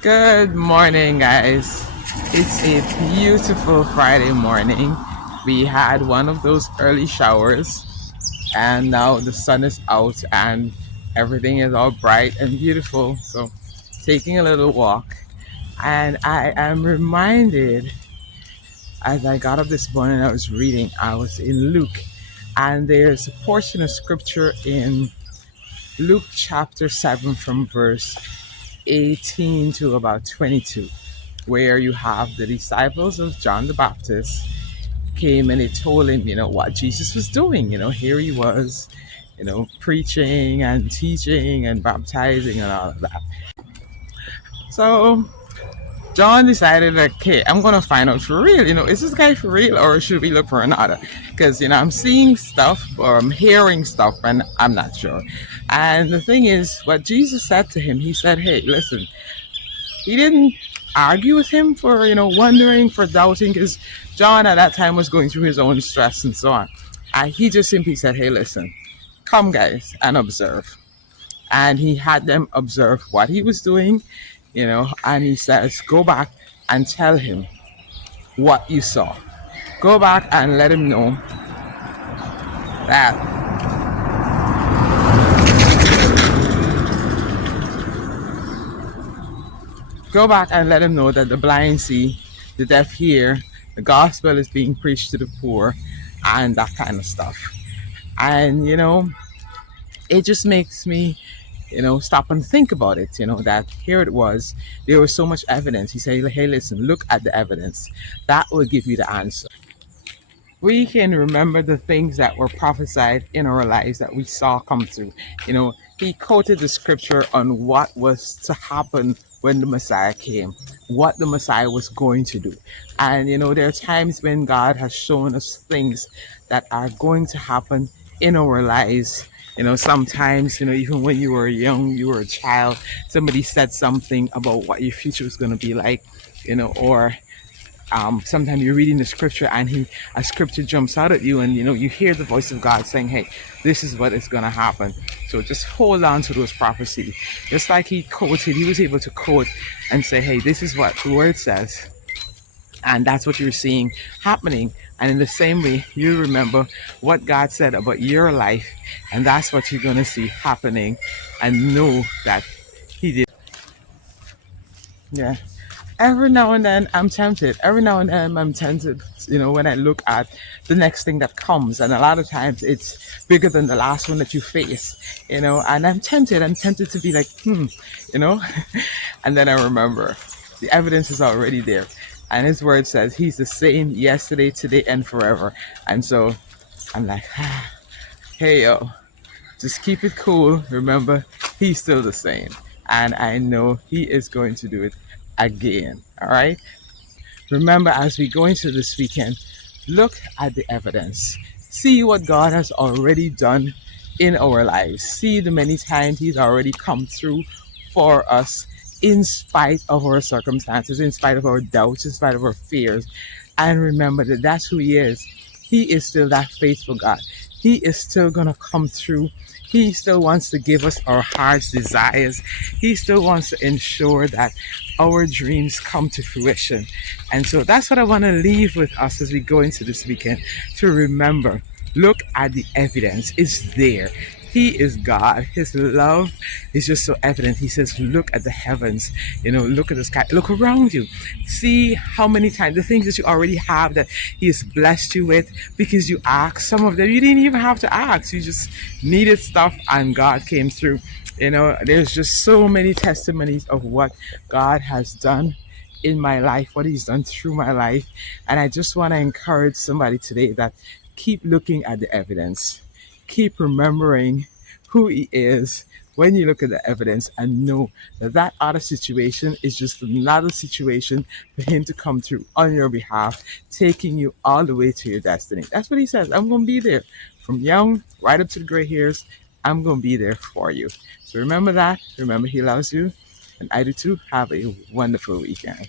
Good morning, guys. It's a beautiful Friday morning. We had one of those early showers, and now the sun is out and everything is all bright and beautiful. So, taking a little walk, and I am reminded as I got up this morning, I was reading, I was in Luke, and there's a portion of scripture in Luke chapter 7 from verse 18 to about 22, where you have the disciples of John the Baptist came and they told him, what Jesus was doing. Here he was, preaching and teaching and baptizing and all of that. So John decided, like, okay, I'm gonna find out for real. Is this guy for real or should we look for another? Because I'm seeing stuff or I'm hearing stuff and I'm not sure. And the thing is, what Jesus said to him, he said, hey, listen, he didn't argue with him for wondering, for doubting, because John at that time was going through his own stress and so on. And he just simply said, hey, listen, come guys and observe. And he had them observe what he was doing, and he says, go back and tell him what you saw. Go back and let him know that the blind see, the deaf hear, the gospel is being preached to the poor, and that kind of stuff. And it just makes me stop and think about it, that here it was, there was so much evidence. He said, hey, listen, look at the evidence. That will give you the answer. We can remember the things that were prophesied in our lives that we saw come through. He quoted the scripture on what was to happen when the Messiah came, what the Messiah was going to do. And, there are times when God has shown us things that are going to happen in our lives. Sometimes, even when you were young, you were a child, somebody said something about what your future was going to be like, or sometimes you're reading the scripture and a scripture jumps out at you and you hear the voice of God saying, hey, this is what is going to happen. So just hold on to those prophecies. Just like he was able to quote and say, hey, this is what the word says. And that's what you're seeing happening. And in the same way, you remember what God said about your life, and that's what you're going to see happening, and know that he did. Yeah. Every now and then I'm tempted. Every now and then I'm tempted, when I look at the next thing that comes. And a lot of times it's bigger than the last one that you face, and I'm tempted. I'm tempted to be like, you know. And then I remember the evidence is already there. And his word says he's the same yesterday, today, and forever. And so I'm like, hey, yo, just keep it cool. Remember, he's still the same. And I know he is going to do it again. All right. Remember, as we go into this weekend, look at the evidence. See what God has already done in our lives. See the many times he's already come through for us in spite of our circumstances, in spite of our doubts, in spite of our fears. And remember that that's who he is. He is still that faithful God. He is still going to come through. He still wants to give us our heart's desires. He still wants to ensure that our dreams come to fruition. And so that's what I want to leave with us as we go into this weekend, to remember, look at the evidence. It's there. He is God. His love is just so evident. He says, look at the heavens, look at the sky, look around you. See how many times the things that you already have that he has blessed you with because you asked. Some of them you didn't even have to ask. You just needed stuff and God came through. There's just so many testimonies of what God has done in my life, what he's done through my life. And I just want to encourage somebody today that keep looking at the evidence. Keep remembering who he is when you look at the evidence, and know that that other situation is just another situation for him to come through on your behalf, taking you all the way to your destiny. That's what he says. I'm going to be there from young right up to the gray hairs. I'm going to be there for you. So remember that. Remember he loves you. And I do too. Have a wonderful weekend.